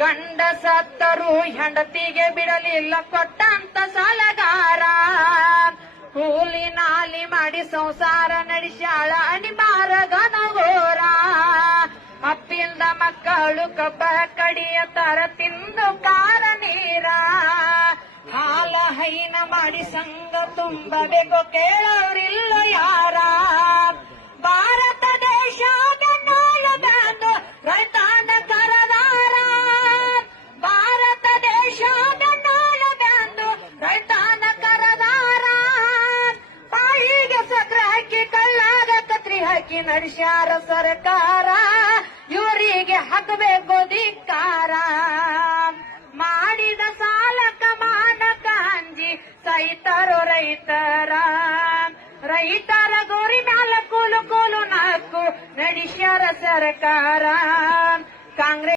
ಗಂಡ ಸತ್ತರು ಹೆಂಡತಿಗೆ ಬಿಡಲಿಲ್ಲ ಕೊಟ್ಟಂತ ಸಾಲಗಾರ ಕೂಲಿ ನಾಲಿ ಮಾಡಿ ಸಂಸಾರ ನಡೆಸ್ಯಾಳ ಅನಿಮಾರ ಗನಗೋರ ಅಪ್ಪಿಂದ ಮಕ್ಕಳು ಕಬ್ಬ ಕಡಿಯ ತರ ತಿಂದು ಕಾರ ನೀರ ಹಾಲ ಹೈನ ಮಾಡಿ ಸಂಘ ತುಂಬಬೇಕು ಕೇಳೋರಿಲ್ಲ ಯಾರ ಭಾರತ ದೇಶ ಬೆನ್ನಾಳದಂದು ರೈತಾನ ಕರದಾರ ಭಾರತ ದೇಶ ಬೆನ್ನಾಳದಂದು ರೈತಾನ ಕರದಾರ ಬಾಯಿಗೆ ಸಕ್ರೆ ಹಾಕಿ ಕಳ್ಳಾಗ ಕತ್ರಿ ಹಾಕಿ ನಡೆಸ್ಯಾರ ಸರ್ಕಾರ ಇವರಿಗೆ ಹಾಕಬೇಕು ಧಿಕ್ಕಾರ ಮಾಡಿದ ಸಾಲಕ ಮಾನಕ ಅಂಜಿ ಸೈತರು ರೈತರ ಗೋರಿ ಮ್ಯಾಲ ಕೂಲು ಕೂಲು ನಾಲ್ಕು ನಡೆಸ್ಯಾರ ಸರ್ಕಾರ ಕಾಂಗ್ರೆಸ್